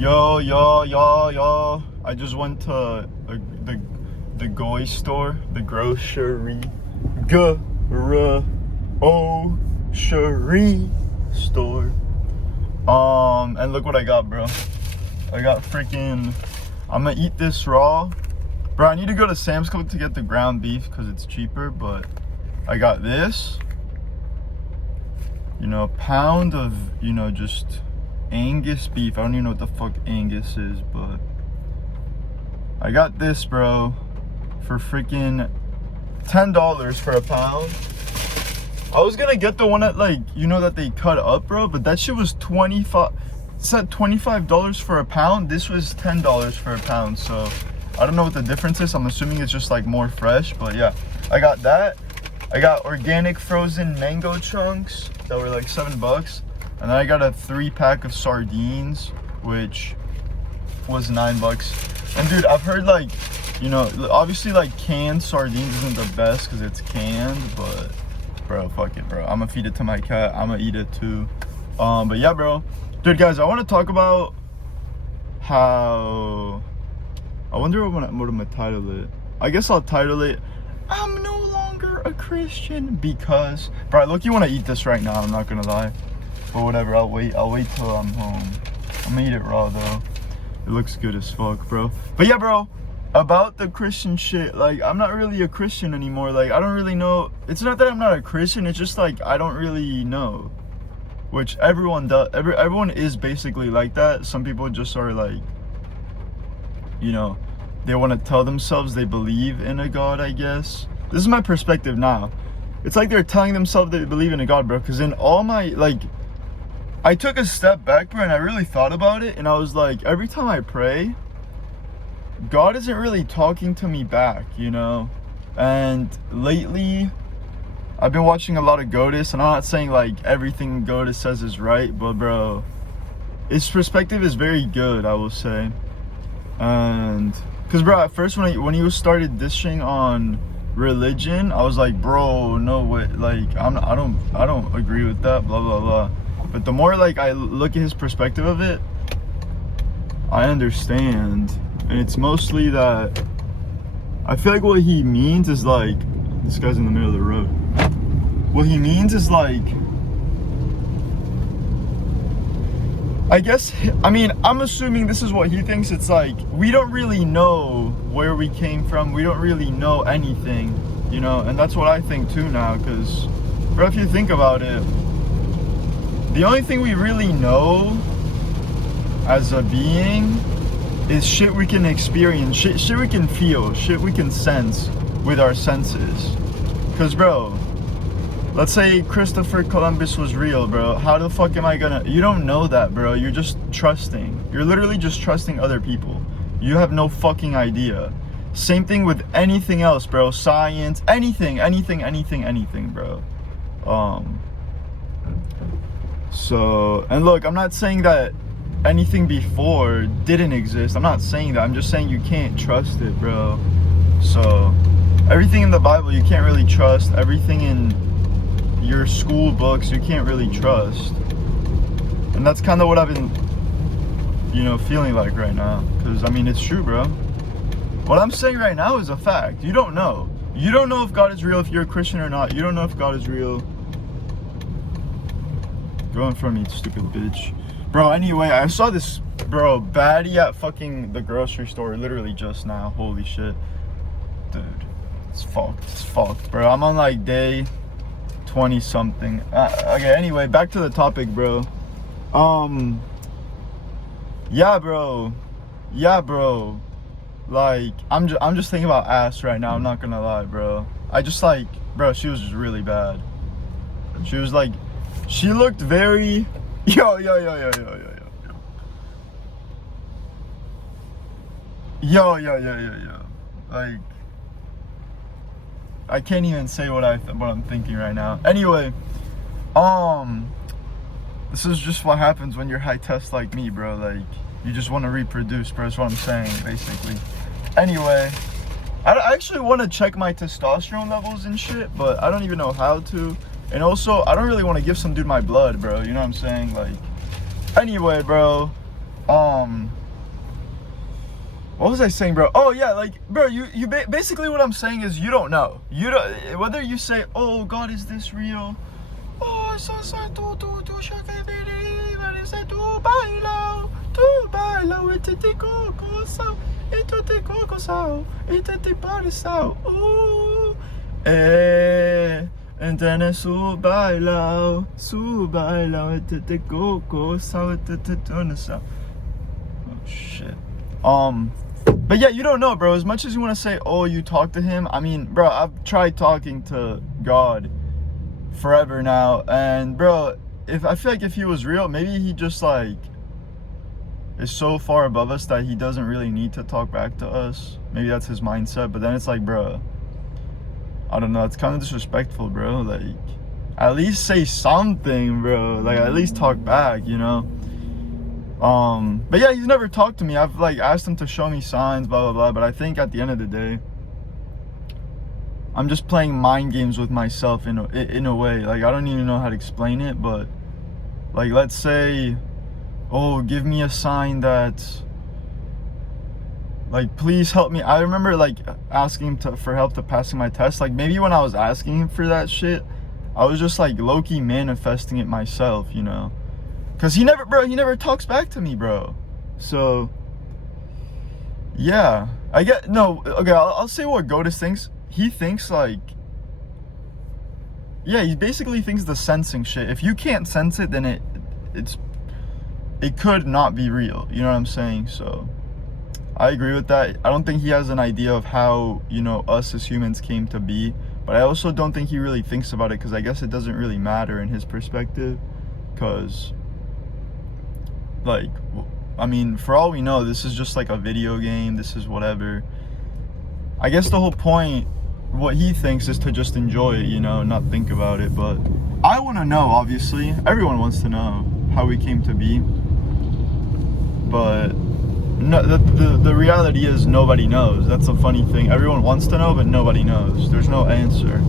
Yo. I just went to the Goy store, the grocery store. And look what I got, bro. I got freaking, I'm gonna eat this raw. Bro, I need to go to Sam's Club to get the ground beef because it's cheaper, but I got this. You know, a pound of, you know, just Angus beef. I don't even know what the fuck Angus is, but I got this, bro, for freaking $10 for a pound. I was gonna get the one that, like, you know, that they cut up, bro, but that shit was $25 for a pound. This was $10 for a pound, so I don't know what the difference is. I'm assuming it's just like more fresh, but yeah, I got that. I got organic frozen mango chunks that were like $7, and then I got a 3-pack of sardines, which was $9. And dude, I've heard, like, you know, obviously like canned sardines isn't the best because it's canned, but bro, fuck it, bro. I'm gonna feed it to my cat. I'm gonna eat it too. But yeah, bro, dude, guys, I want to talk about how, I wonder what I'm gonna title it. I guess I'll title it, I'm no longer a Christian, because, bro, I look, you want to eat this right now, I'm not gonna lie, but whatever, I'll wait till I'm home. I'm gonna eat it raw though. It looks good as fuck, bro. But yeah, bro, about the Christian shit, like, I'm not really a Christian anymore. Like, I don't really know. It's not that I'm not a Christian, it's just like I don't really know, which everyone does. Everyone is basically like that. Some people just are like, you know, they want to tell themselves they believe in a God, I guess. This is my perspective now. It's like they're telling themselves they believe in a God, bro, because in all my, like, I took a step back, bro, and I really thought about it, and I was like, every time I pray, God isn't really talking to me back, you know? And lately, I've been watching a lot of Godis, and I'm not saying like everything Godis says is right, but bro, his perspective is very good, I will say. And because, bro, at first when he started dishing on religion, I was like, bro, no way, like, I don't agree with that, blah blah blah. But the more, like, I look at his perspective of it, I understand. And it's mostly that I feel like what he means is like, this guy's in the middle of the road. What he means is like, I guess, I mean, I'm assuming this is what he thinks. It's like, we don't really know where we came from. We don't really know anything, you know? And that's what I think too now, because, bro, if you think about it, the only thing we really know as a being is shit we can experience, shit we can feel, shit we can sense with our senses. Cause, bro, let's say Christopher Columbus was real, bro. How the fuck am I gonna, you don't know that, bro. You're just trusting. You're literally just trusting other people. You have no fucking idea. Same thing with anything else, bro. Science, anything, bro. So, and look, I'm not saying that anything before didn't exist. I'm not saying that. I'm just saying you can't trust it, bro. So, everything in the Bible you can't really trust. Everything in your school books you can't really trust. And that's kind of what I've been, you know, feeling like right now. Because, I mean, it's true, bro. What I'm saying right now is a fact. You don't know. You don't know if God is real if you're a Christian or not. You don't know if God is real. Go in front of me, stupid bitch. Bro, anyway, I saw this, bro, baddie at fucking the grocery store literally just now. Holy shit. Dude, it's fucked, bro. I'm on like day 20 something. Okay, anyway, back to the topic, bro. Yeah, bro. Like, I'm just thinking about ass right now. I'm not gonna lie, bro. I just, like, bro, she was just really bad. She was like, she looked very, yo. Like, I can't even say what I'm thinking right now. Anyway, this is just what happens when you're high test like me, bro. Like, you just want to reproduce, bro. That's what I'm saying, basically. Anyway, I actually want to check my testosterone levels and shit, but I don't even know how to. And also, I don't really want to give some dude my blood, bro. You know what I'm saying? Like, anyway, bro. what was I saying, bro? Oh yeah, like, bro, basically what I'm saying is you don't know. You don't, whether you say, oh God, is this real? Oh, Entene su bailao, etete coco sao, etete tunasao. Oh shit. But yeah, you don't know, bro. As much as you want to say, oh, you talk to him, I mean, bro, I've tried talking to God forever now, and bro, if I feel like if he was real, maybe he just like is so far above us that he doesn't really need to talk back to us. Maybe that's his mindset, but then it's like, bro, I don't know, it's kind of disrespectful, bro. Like, at least say something, bro. Like, at least talk back, you know? But yeah, he's never talked to me. I've like asked him to show me signs, blah blah blah, but I think at the end of the day, I'm just playing mind games with myself in a way. Like, I don't even know how to explain it, but like, let's say, oh, give me a sign that, like, please help me. I remember like asking him for help to passing my test. Like, maybe when I was asking him for that shit, I was just like low-key manifesting it myself, you know? Cause he never talks back to me, bro. So yeah, I'll say what Godus thinks. He thinks like, yeah, he basically thinks the sensing shit. If you can't sense it, then it could not be real. You know what I'm saying? So I agree with that. I don't think he has an idea of how, you know, us as humans came to be. But I also don't think he really thinks about it, because I guess it doesn't really matter in his perspective. Because, like, I mean, for all we know, this is just like a video game. This is whatever. I guess the whole point, what he thinks, is to just enjoy it, you know, not think about it. But I want to know, obviously. Everyone wants to know how we came to be. But no, the reality is nobody knows. That's a funny thing. Everyone wants to know, but nobody knows. There's no answer.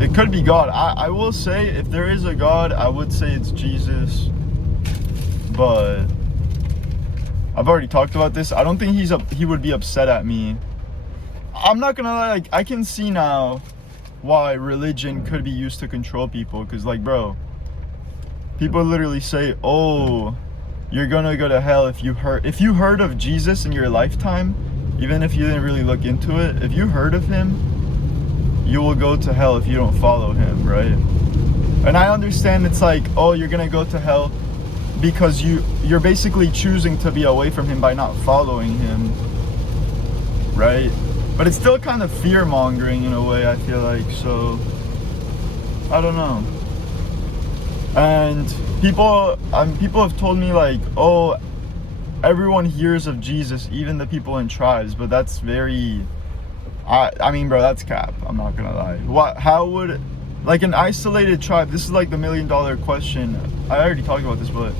It could be God. I will say, if there is a God, I would say it's Jesus. But I've already talked about this. I don't think he would be upset at me. I'm not gonna lie, like, I can see now why religion could be used to control people. Because, like, bro, people literally say, oh, you're gonna go to hell if you heard of Jesus in your lifetime, even if you didn't really look into it. If you heard of him, you will go to hell if you don't follow him, right? And I understand it's like, oh, you're gonna go to hell because you're basically choosing to be away from him by not following him, right? But it's still kind of fear-mongering in a way, I feel like. So I don't know. And people have told me, like, oh, everyone hears of Jesus, even the people in tribes. But that's very, I mean, bro, that's cap. I'm not gonna lie. How would, like, an isolated tribe, this is like the $1 million question. I already talked about this, but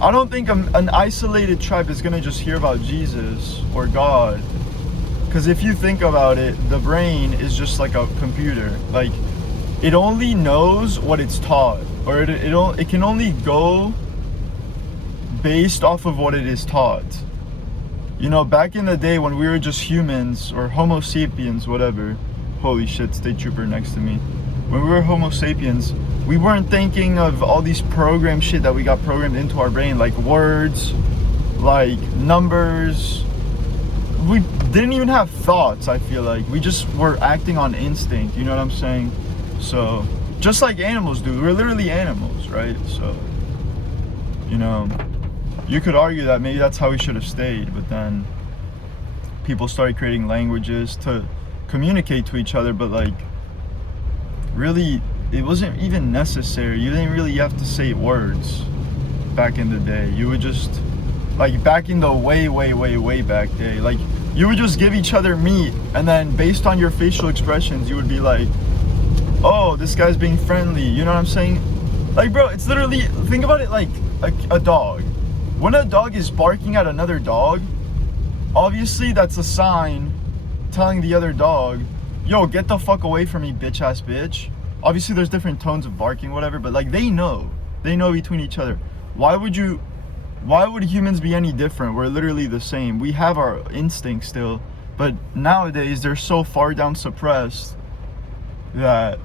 I don't think an isolated tribe is gonna just hear about Jesus or God. Because if you think about it, the brain is just like a computer. Like, it only knows what it's taught, or it can only go based off of what it is taught. You know, back in the day when we were just humans, or Homo sapiens, whatever. Holy shit, state trooper next to me. When we were Homo sapiens, we weren't thinking of all these program shit that we got programmed into our brain, like words, like numbers. We didn't even have thoughts, I feel like. We just were acting on instinct, you know what I'm saying? So, just like animals do. We're literally animals, right? So, you know, you could argue that maybe that's how we should have stayed, but then people started creating languages to communicate to each other, but like, really, it wasn't even necessary. You didn't really have to say words back in the day. You would just, like, back in the way back day, like, you would just give each other meat, and then based on your facial expressions, you would be like, oh, this guy's being friendly, you know what I'm saying? Like, bro, it's literally, think about it like a dog. When a dog is barking at another dog, obviously that's a sign telling the other dog, yo, get the fuck away from me, bitch ass bitch. Obviously there's different tones of barking, whatever, but like, they know between each other. Why would you Why would humans be any different? We're literally the same. We have our instincts still, but nowadays they're so far down suppressed that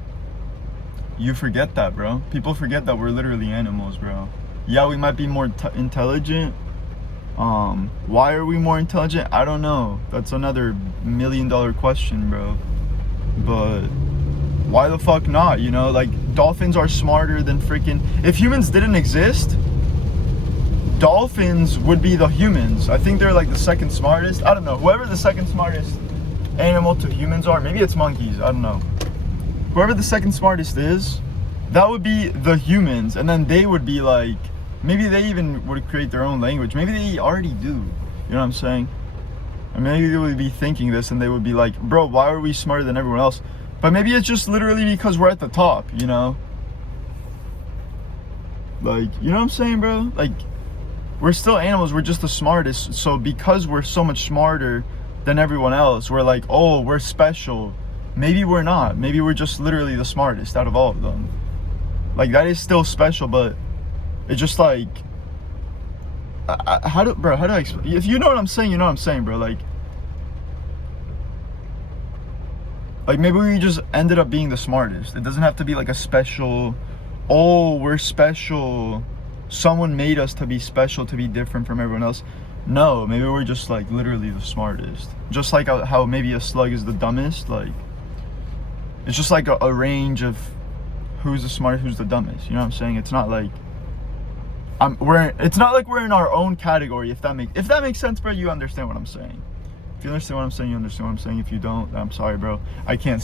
you forget that, bro. People forget that we're literally animals, bro. Yeah, we might be more intelligent. Why are we more intelligent? I don't know. That's another $1 million question, bro. But why the fuck not? You know, like dolphins are smarter than freaking. If humans didn't exist, dolphins would be the humans. I think they're like the second smartest. I don't know. Whoever the second smartest animal to humans are, maybe it's monkeys. I don't know. Whoever the second smartest is, that would be the humans, and then they would be like, maybe they even would create their own language. Maybe they already do. You know what I'm saying? And maybe they would be thinking this, and they would be like, bro, why are we smarter than everyone else? But maybe it's just literally because we're at the top, you know? Like, you know what I'm saying, bro? Like, we're still animals, we're just the smartest. So because we're so much smarter than everyone else, we're like, oh, we're special. Maybe we're not. Maybe we're just literally the smartest out of all of them. Like, that is still special, but it's just like, how do I explain? If you know what I'm saying, you know what I'm saying, bro. Like maybe we just ended up being the smartest. It doesn't have to be like a special, oh, we're special. Someone made us to be special, to be different from everyone else. No, maybe we're just like literally the smartest. Just like how maybe a slug is the dumbest. Like, it's just like a range of who's the smartest, who's the dumbest. You know what I'm saying? It's not like it's not like we're in our own category. If that makes sense, bro. You understand what I'm saying. If you understand what I'm saying, you understand what I'm saying. If you don't, I'm sorry, bro. I can't